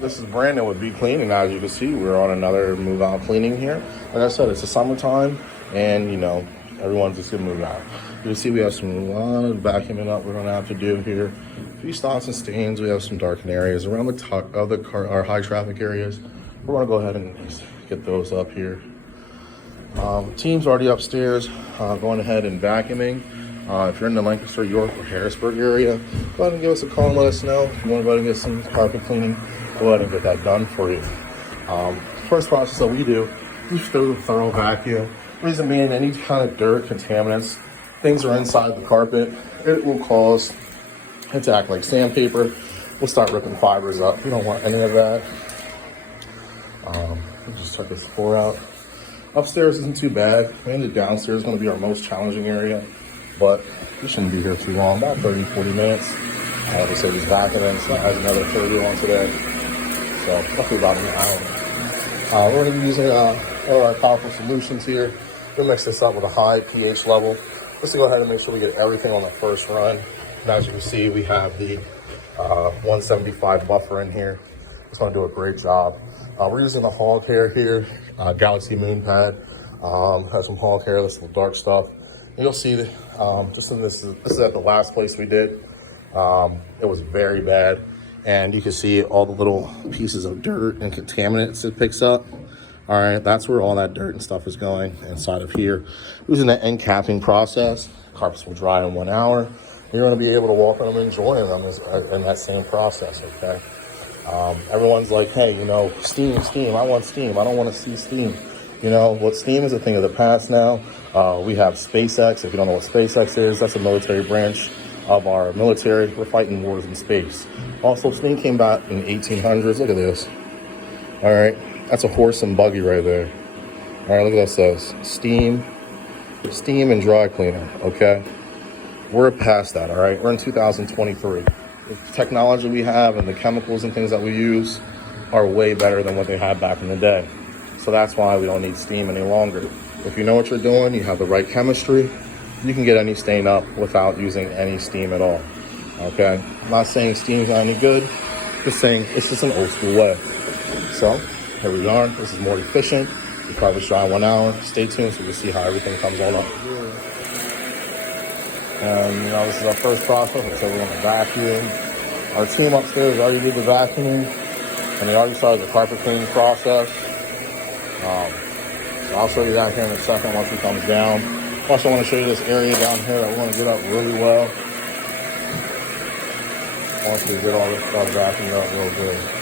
this is Brandon with Be Cleaning. As you can see, we're on another move out cleaning here. Like I said, it's the summertime, and you know, everyone's just gonna move out. You can see we have some lot of vacuuming up we're gonna have to do here. A few spots and stains. We have some darkened areas around the our high traffic areas. We're gonna go ahead and get those up here. Team's already upstairs, going ahead and vacuuming. If you're in the Lancaster, York, or Harrisburg area, go ahead and give us a call and let us know. If you want to go ahead and get some carpet cleaning, go ahead and get that done for you. First process that we do, we do a thorough vacuum. Reason being, any kind of dirt, contaminants, things are inside the carpet, it will cause it to act like sandpaper. We'll start ripping fibers up. We don't want any of that. We'll just check this floor out. Upstairs isn't too bad. And the downstairs is going to be our most challenging area, but we shouldn't be here too long, about 30, 40 minutes. Like I said, he's vacuuming, so has another 30 on today. So roughly about an hour. We're going to be using one of our powerful solutions here. We'll mix this up with a high pH level. Let's go ahead and make sure we get everything on the first run. And as you can see, we have the 175 buffer in here. It's going to do a great job. We're using the hog hair here, Galaxy Moon Pad. Has some hog hair, this little dark stuff. And you'll see that this is at the last place we did. It was very bad. And you can see all the little pieces of dirt and contaminants it picks up. All right, that's where all that dirt and stuff is going inside of here. Using the end capping process, carpets will dry in 1 hour. You're going to be able to walk on them and enjoy them in that same process, okay? Everyone's like, hey, you know, steam, I want steam. I don't want to see steam. You know, what steam is a thing of the past now. We have SpaceX. If you don't know what SpaceX is, that's a military branch of our military. We're fighting wars in space. Also, steam came back in 1800s. Look at this. All right, that's a horse and buggy right there. All right, look at that says. Steam and dry cleaner, okay? We're past that, all right? We're in 2023. The technology we have and the chemicals and things that we use are way better than what they had back in the day. So that's why we don't need steam any longer. If you know what you're doing, you have the right chemistry, you can get any stain up without using any steam at all, okay? I'm not saying steam's not any good, just saying it's just an old school way. So here we are, this is more efficient. The carpet's dry in 1 hour. Stay tuned so you can see how everything comes on up. And you know, this is our first process, so we're gonna vacuum. Our team upstairs already did the vacuuming, and they already started the carpet cleaning process. So I'll show you that here in a second once it comes down. Also, I want to show you this area down here that we want to get up really well. Once we get all this stuff vacuumed up real good.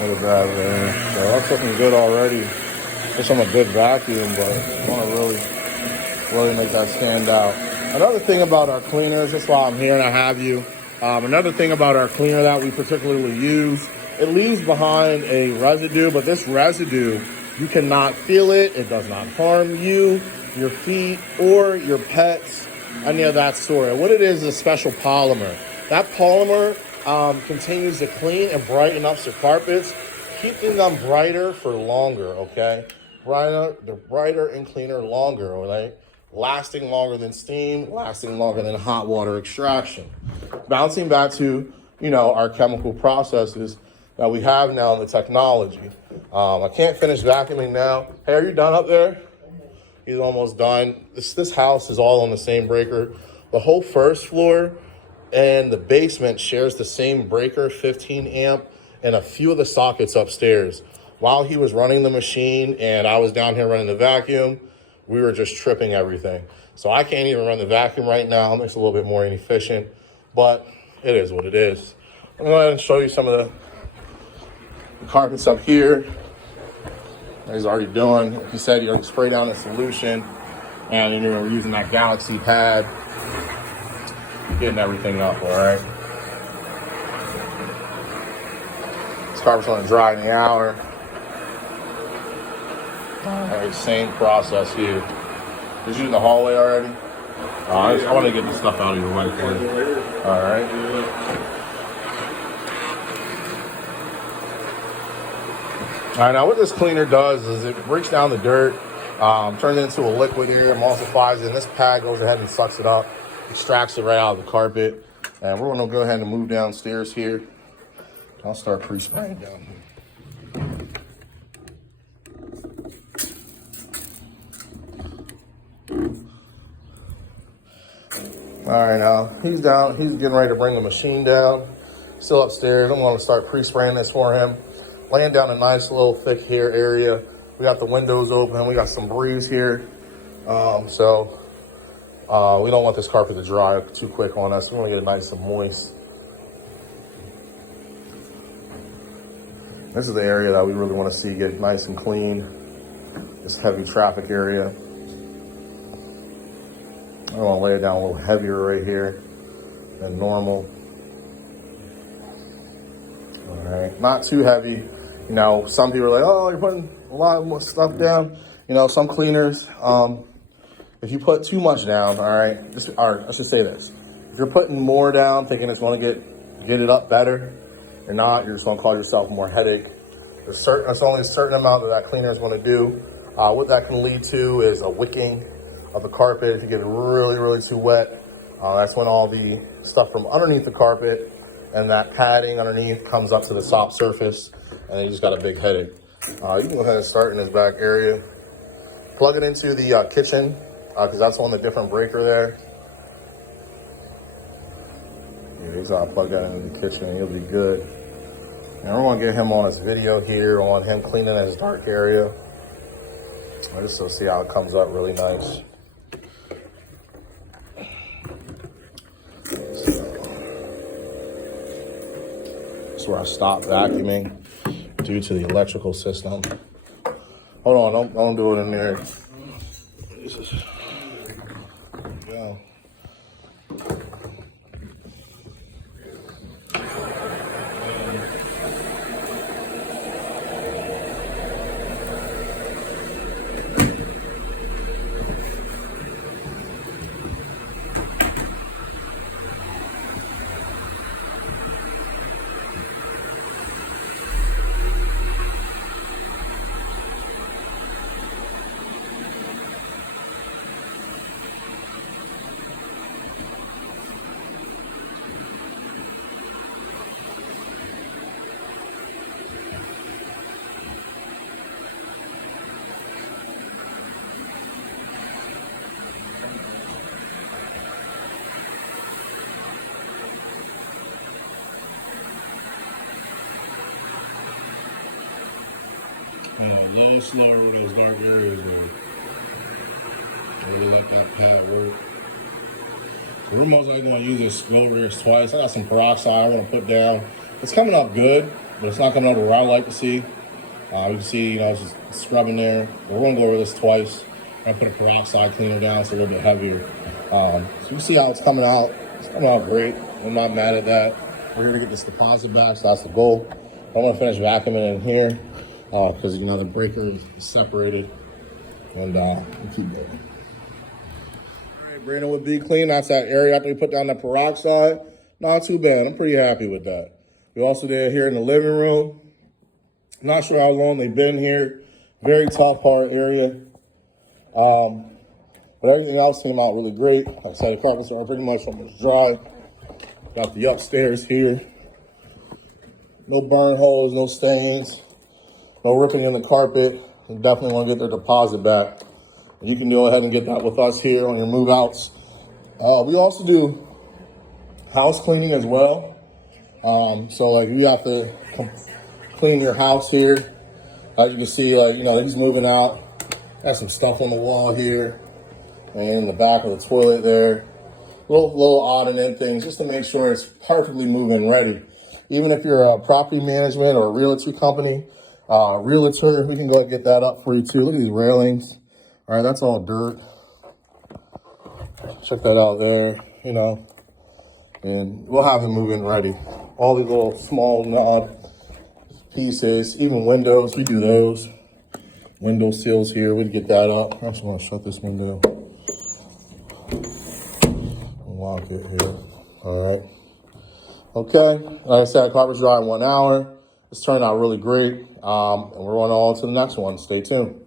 Look at that there. So that's looking good already. Just from a good vacuum, but I want to really make that stand out. Another thing about our cleaners, that's why I'm here and I have you. Another thing about our cleaner that we particularly use, it leaves behind a residue, but this residue, you cannot feel it. It does not harm you, your feet, or your pets, any of that sort. What it is a special polymer. That polymer continues to clean and brighten up your carpets, keeping them brighter for longer, okay? They're brighter and cleaner longer, right? Lasting longer than steam, lasting longer than hot water extraction. Bouncing back to, you know, our chemical processes that we have now in the technology. I can't finish vacuuming now. Hey, are you done up there? He's almost done. This house is all on the same breaker. The whole first floor and the basement shares the same breaker, 15 amp, and a few of the sockets upstairs. while he was running the machine and I was down here running the vacuum, we were just tripping everything. So I can't even run the vacuum right now. It makes it a little bit more inefficient, but it is what it is. I'm going to go ahead and show you some of the carpets up here. He's already doing, like he said, you're going to spray down the solution, and we're using that Galaxy pad, getting everything up, all right? This carpet's going to dry in the hour. All right, same process here. Is you in the hallway already? I want to get the stuff out of your way for you. All right. All right, now what this cleaner does is it breaks down the dirt, turns it into a liquid here, emulsifies it, and this pad goes ahead and sucks it up, extracts it right out of the carpet. And we're gonna go ahead and move downstairs here. I'll start pre-spraying down here. All right, now he's down, he's getting ready to bring the machine down. Still upstairs, I'm gonna start pre-spraying this for him. Laying down a nice little thick hair area. We got the windows open. We got some breeze here. So we don't want this carpet to dry too quick on us. We want to get it nice and moist. This is the area that we really want to see get nice and clean. This heavy traffic area. I want to lay it down a little heavier right here than normal. All right, not too heavy. You know, some people are like, oh, you're putting a lot more stuff down. You know, some cleaners, if you put too much down, all right, or I should say this. If you're putting more down, thinking it's going to get it up better, you're not. You're just going to cause yourself more headache. There's only a certain amount that cleaner is going to do. What that can lead to is a wicking of the carpet. If you get really, really too wet, that's when all the stuff from underneath the carpet and that padding underneath comes up to the top surface, and then you just got a big headache. You can go ahead and start in this back area. Plug it into the kitchen, because that's on the different breaker there. Yeah, he's gonna plug that into the kitchen and he'll be good. And we're gonna get him on his video here on him cleaning his dark area. Just to see how it comes up really nice. That's where I stopped vacuuming due to the electrical system. Hold on, don't do it in there. Jesus. There we go. A little slower with those dark areas though. Really let that pad work. So we're most likely going to use this this twice. I got some peroxide I want to put down. It's coming up good, but it's not coming up where I like to see. You can see, it's just scrubbing there. But we're going to go over this twice. I'm going to put a peroxide cleaner down. It's a little bit heavier. So you can see how it's coming out. It's coming out great. I'm not mad at that. We're here to get this deposit back, so that's the goal. I'm going to finish vacuuming in here. Because the breaker is separated, and we keep going. All right, Brandon would be clean. That's that area after we put down the peroxide. Not too bad. I'm pretty happy with that. We also did here in the living room. Not sure how long they've been here. Very tough, hard area. But everything else came out really great. Like I said, the carpets are pretty much almost dry. Got the upstairs here. No burn holes, no stains. No ripping in the carpet. You definitely want to get their deposit back. You can go ahead and get that with us here on your move outs. We also do house cleaning as well. So like you have to clean your house here. As you can see, like, you know, he's moving out. Got some stuff on the wall here. And in the back of the toilet there. Little odd and end things just to make sure it's perfectly moving ready. Even if you're a property management or a realty company, realtor, we can go and get that up for you too. Look at these railings. All right, that's all dirt. Check that out there, you know. And we'll have it moving ready. All these little small knob pieces, even windows, we do those. Window sills here, we'd get that up. I just want to shut this window. Lock it here. All right. Okay. Like I said, carpet's dry in 1 hour. It's turned out really great. And we're on to the next one. Stay tuned.